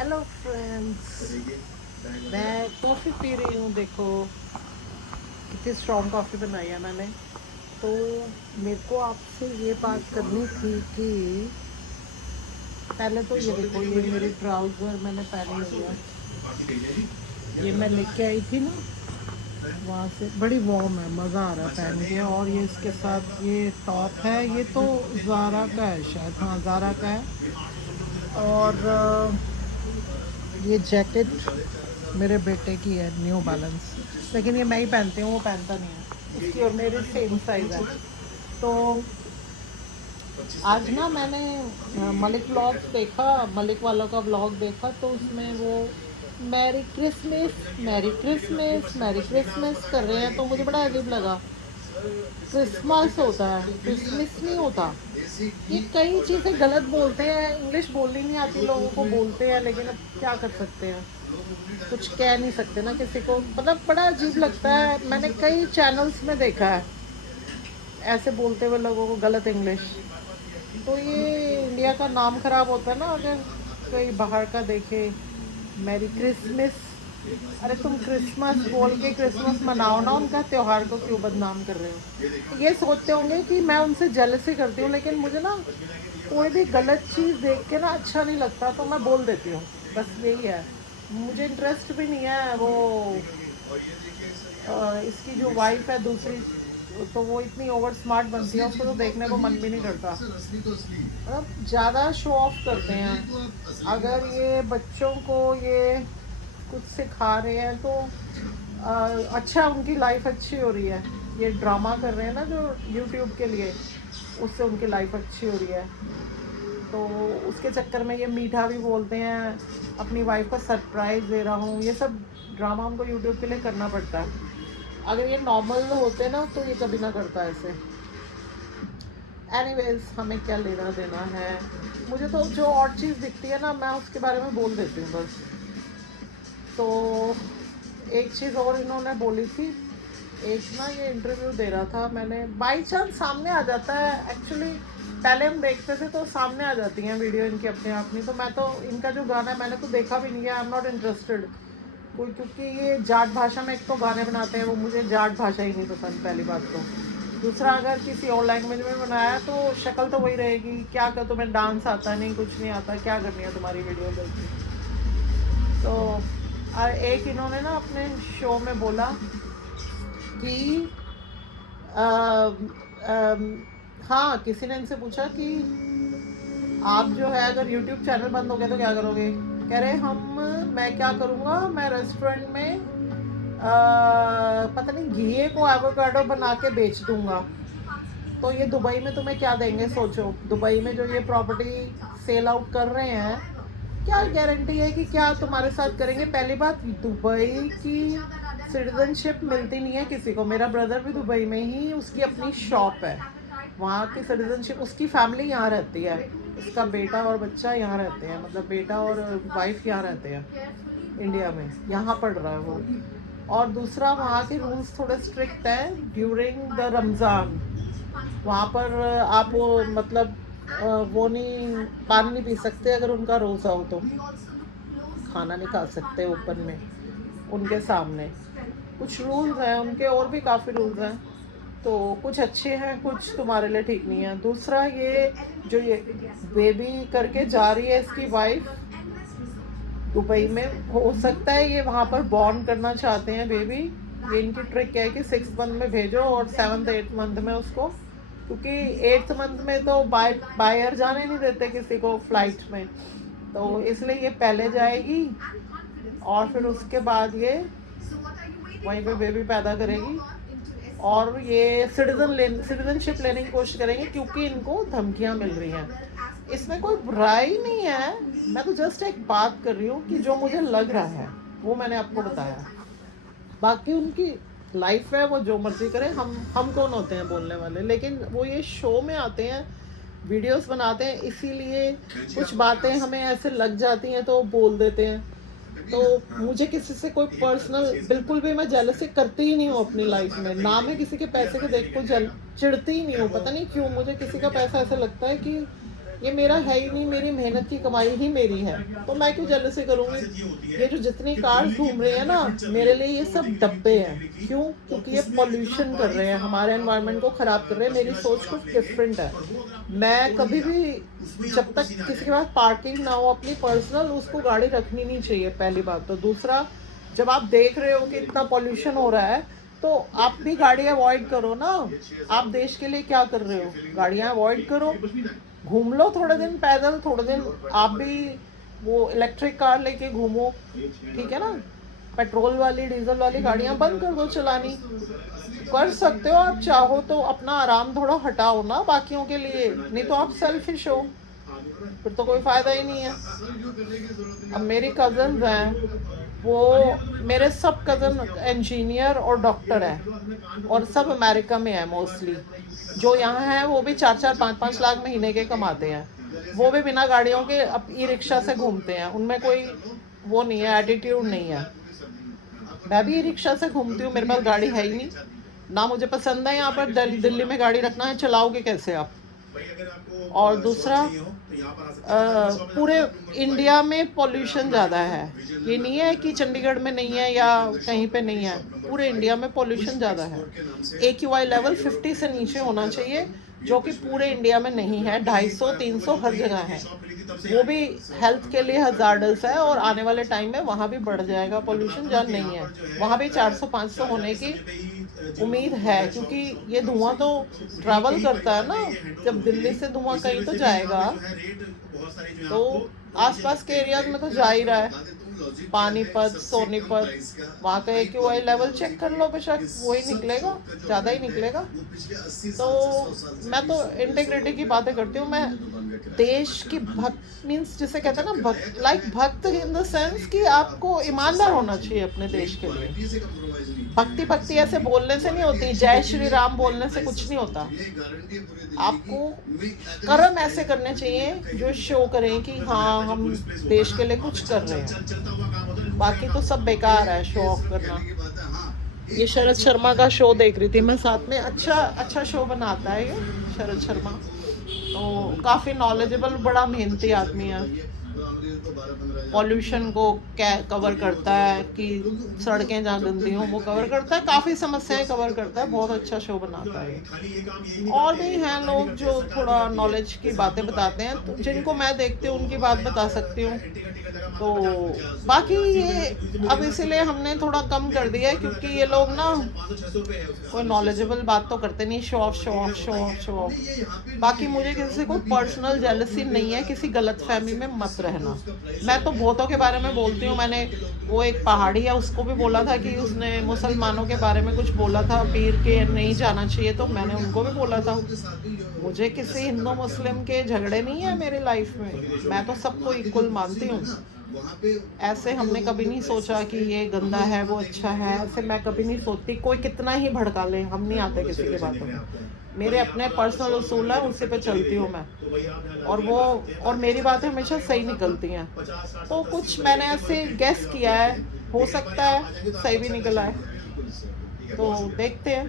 Hello friends, मैं coffee P रही हूँ। देखो कितनी स्ट्रॉन्ग कॉफ़ी बनाई है मैंने। तो मेरे को आपसे ये बात करनी थी कि पहले तो ये देखो, ये मेरे ट्राउज़र मैंने पहने हुए हैं। ये मैं लेके आई थी ना वहाँ से, बड़ी वार्म है, मज़ा आ रहा है पहन के। और ये इसके साथ ये टॉप है, ये तो ज़ारा का है शायद, हाँ ज़ारा का है। और ये जैकेट मेरे बेटे की है, न्यू बैलेंस, लेकिन ये मैं ही पहनती हूँ, वो पहनता नहीं है। उसकी और मेरी सेम साइज़ है। तो आज ना मैंने मलिक व्लॉग्स देखा, मलिक वालों का व्लॉग देखा, तो उसमें वो merry Christmas merry Christmas merry Christmas कर रहे हैं। तो मुझे बड़ा अजीब लगा। क्रिसमस होता है, क्रिसमस नहीं होता। ये कई चीज़ें गलत बोलते हैं, इंग्लिश बोलनी नहीं आती लोगों को, बोलते हैं, लेकिन अब क्या कर सकते हैं, कुछ कह नहीं सकते ना किसी को। मतलब बड़ा अजीब लगता है। मैंने कई चैनल्स में देखा है ऐसे बोलते हुए लोगों को गलत इंग्लिश। तो ये इंडिया का नाम खराब होता है ना अगर कोई बाहर का देखे। मैरी क्रिसमस, अरे तुम क्रिसमस बोल के क्रिसमस मनाओ ना, उनका त्योहार को क्यों बदनाम कर रहे हो। ये सोचते होंगे कि मैं उनसे जेलसी करती हूँ, लेकिन मुझे ना कोई भी गलत चीज़ देख के ना अच्छा नहीं लगता, तो मैं बोल देती हूँ, बस यही है। मुझे इंटरेस्ट भी नहीं है वो इसकी जो वाइफ है दूसरी, तो वो इतनी ओवर स्मार्ट बनती है, उसको तो देखने को मन भी नहीं करता। मतलब ज़्यादा शो ऑफ करते हैं। अगर ये बच्चों को ये कुछ सिखा रहे हैं तो अच्छा, उनकी लाइफ अच्छी हो रही है। ये ड्रामा कर रहे हैं ना जो यूट्यूब के लिए, उससे उनकी लाइफ अच्छी हो रही है। तो उसके चक्कर में ये मीठा भी बोलते हैं, अपनी वाइफ को सरप्राइज़ दे रहा हूँ, ये सब ड्रामा हमको यूट्यूब के लिए करना पड़ता है। अगर ये नॉर्मल होते ना तो ये कभी ना करता ऐसे। एनीवेज, हमें क्या लेना देना है। मुझे तो जो और चीज़ दिखती है ना, मैं उसके बारे में बोल देती हूँ बस। तो एक चीज़ और इन्होंने बोली थी, एक ना ये इंटरव्यू दे रहा था, मैंने बाई चांस सामने आ जाता है एक्चुअली। पहले हम देखते थे तो सामने आ जाती हैं वीडियो इनकी अपने आप नहीं, तो मैं तो इनका जो गाना है मैंने तो देखा भी नहीं है। आई एम नॉट इंटरेस्टेड कोई, क्योंकि ये जाट भाषा में एक तो गाने बनाते हैं, वो मुझे जाट भाषा ही नहीं पसंद, पहली बात तो। दूसरा, अगर किसी और लैंग्वेज में बनाया है तो शक्ल तो वही रहेगी। क्या कर, तुम्हें डांस आता नहीं, कुछ नहीं आता, क्या करनी है तुम्हारी वीडियो बनती। तो एक इन्होंने ना अपने शो में बोला कि अम, अम, हाँ, किसी ने इनसे पूछा कि आप जो है अगर यूट्यूब चैनल बंद हो गया तो क्या करोगे। कह रहे मैं क्या करूँगा, मैं रेस्टोरेंट में पता नहीं घी को एवोकाडो बना के बेच दूंगा। तो ये दुबई में तुम्हें क्या देंगे, सोचो। दुबई में जो ये प्रॉपर्टी सेल आउट कर रहे हैं, क्या गारंटी है कि क्या तुम्हारे साथ करेंगे। पहली बात, दुबई की सिटीजनशिप मिलती नहीं है किसी को। मेरा ब्रदर भी दुबई में ही, उसकी अपनी शॉप है, वहाँ की सिटीजनशिप, उसकी फैमिली यहाँ रहती है, उसका बेटा और बच्चा यहाँ रहते हैं, मतलब बेटा और वाइफ यहाँ रहते हैं इंडिया में, यहाँ पढ़ रहा है वो। और दूसरा, वहाँ के रूल्स थोड़े स्ट्रिक्ट हैं ड्यूरिंग द रमज़ान। वहाँ पर आप वो मतलब वो नहीं, पानी नहीं पी सकते अगर उनका रोज़ा हो, तो खाना नहीं खा सकते ओपन में उनके सामने। कुछ रूल्स हैं उनके, और भी काफ़ी रूल्स हैं। तो कुछ अच्छे हैं, कुछ तुम्हारे लिए ठीक नहीं है। दूसरा, ये जो ये बेबी करके जा रही है इसकी वाइफ दुबई में, हो सकता है ये वहाँ पर बॉर्न करना चाहते हैं बेबी। ये इनकी ट्रिक है कि 6th मंथ में भेजो और 7th 8th मंथ में उसको, क्योंकि 8th मंथ में तो बायर जाने नहीं देते किसी को फ्लाइट में, तो इसलिए ये पहले जाएगी और फिर उसके बाद ये वहीं पे बेबी पैदा करेगी और ये सिटीजनशिप लेने की कोशिश करेंगे, क्योंकि इनको धमकियां मिल रही हैं। इसमें कोई बुराई नहीं है, मैं तो जस्ट एक बात कर रही हूँ कि जो मुझे लग रहा है वो मैंने आपको बताया। बाकी उनकी लाइफ है, वो जो मर्जी करें, हम कौन होते हैं बोलने वाले। लेकिन वो ये शो में आते हैं, वीडियोस बनाते हैं, इसीलिए कुछ बातें हमें ऐसे लग जाती हैं तो बोल देते हैं। तो मुझे किसी से कोई पर्सनल बिल्कुल भी, मैं जेलसी करती ही नहीं हूँ अपनी लाइफ में ना। मैं किसी के पैसे के देख को चिढ़ती ही नहीं हूँ, पता नहीं क्यों मुझे किसी का पैसा ऐसा लगता है कि ये मेरा है ही नहीं, मेरी मेहनत की कमाई ही मेरी है, तो मैं क्यों जेलसी करूँगी। ये जो जितनी कार्स घूम रही है ना, मेरे लिए ये सब डब्बे हैं। क्यों? क्योंकि ये पॉल्यूशन कर रहे हैं, हमारे एनवायरनमेंट को ख़राब कर रहे हैं। मेरी सोच कुछ डिफरेंट है। मैं कभी भी, जब तक किसी के पास पार्किंग ना हो अपनी पर्सनल, उसको गाड़ी रखनी नहीं चाहिए, पहली बात। तो दूसरा, जब आप देख रहे हो कि इतना पॉल्यूशन हो रहा है, तो आप भी गाड़ी अवॉइड करो ना। आप देश के लिए क्या कर रहे हो? गाड़ियाँ अवॉइड करो, घूम लो थोड़े दिन पैदल, थोड़े दिन आप भी वो इलेक्ट्रिक कार लेके घूमो, ठीक है ना। पेट्रोल वाली, डीजल वाली गाड़ियाँ बंद कर दो चलानी। कर सकते हो आप, चाहो तो अपना आराम थोड़ा हटाओ ना बाकियों के लिए, नहीं तो आप सेल्फिश हो, फिर तो कोई फ़ायदा ही नहीं है। अब मेरी कज़न्स हैं, वो मेरे सब कज़न इंजीनियर और डॉक्टर हैं, और सब अमेरिका में है मोस्टली। जो यहाँ हैं वो भी 4-4 5-5 लाख महीने के कमाते हैं। वो भी बिना गाड़ियों के अब ई रिक्शा से घूमते हैं, उनमें कोई वो नहीं है, एटीट्यूड नहीं है। मैं भी ई रिक्शा से घूमती हूँ, मेरे पास गाड़ी है ही नहीं ना, मुझे पसंद है यहाँ पर दिल्ली में गाड़ी रखना है, चलाओगे कैसे आप। और दूसरा, पूरे इंडिया में पॉल्यूशन ज़्यादा है। ये नहीं है कि चंडीगढ़ में नहीं है या कहीं पे नहीं है, पूरे इंडिया में पॉल्यूशन ज़्यादा है। AQI लेवल 50 से नीचे होना चाहिए, जो कि पूरे इंडिया में नहीं है। 250-300 हर जगह है, वो भी हेल्थ के लिए हजार्डस है, और आने वाले टाइम में वहाँ भी बढ़ जाएगा पॉल्यूशन, जहाँ नहीं है वहाँ भी 400-500 होने की उम्मीद है, क्योंकि ये धुआं तो ट्रैवल करता है ना, जब दिल्ली से धुआं कहीं तो जाएगा, तो आसपास के एरियाज में तो जा ही रहा है। पानीपत, सोनीपत, वहाँ का AQI लेवल चेक कर लो, बेशक वही निकलेगा, ज़्यादा ही निकलेगा। तो मैं तो इंटीग्रिटी की बातें करती हूँ। मैं देश की भक्त, मीन्स जिसे कहते हैं ना भक्त, भक्त इन द सेंस कि आपको ईमानदार होना चाहिए अपने देश के लिए। भक्ति भक्ति ऐसे बोलने से नहीं होती, जय श्री राम बोलने से कुछ नहीं होता। आपको कर्म ऐसे करने चाहिए जो शो करें कि हाँ हम देश के लिए कुछ कर रहे हैं, बाकी तो सब बेकार है शो ऑफ करना। ये शरद शर्मा का शो देख रही थी मैं साथ में, अच्छा शो बनाता है ये शरद शर्मा, तो काफ़ी नॉलेजेबल, बड़ा मेहनती आदमी है। पॉल्यूशन को कवर करता है, कि सड़कें जहाँ गंदी हों वो कवर करता है, काफ़ी समस्याएं कवर करता है, बहुत अच्छा शो बनाता है। और भी हैं लोग जो थोड़ा नॉलेज की बातें बताते हैं, तो जिनको मैं देखती हूँ उनकी बात बता सकती हूँ। तो बाकी ये अब इसीलिए हमने थोड़ा कम कर दिया है, क्योंकि ये लोग ना कोई नॉलेजेबल बात तो करते नहीं, शो ऑफ। बाकी मुझे किसी से कोई पर्सनल जेलसी नहीं है, किसी गलत फहमी में मत रहना। मैं तो बहुतों के बारे में बोलती हूँ। मैंने वो एक पहाड़ी है, उसको भी बोला था कि उसने मुसलमानों के बारे में कुछ बोला था, पीर के नहीं जाना चाहिए, तो मैंने उनको भी बोला था। मुझे किसी हिंदू मुस्लिम के झगड़े नहीं है मेरी लाइफ में, मैं तो सबको इक्वल मानती हूँ। ऐसे हमने कभी नहीं सोचा कि ये गंदा है वो अच्छा है, ऐसे मैं कभी नहीं सोचती। कोई कितना ही भड़का ले, हम नहीं आते किसी के बातों में। मेरे अपने पर्सनल उसूल है, उसी पे चलती हूँ मैं, और मेरी बातें हमेशा सही निकलती हैं। तो कुछ मैंने ऐसे गेस किया है, हो सकता है सही भी निकला है, तो देखते हैं।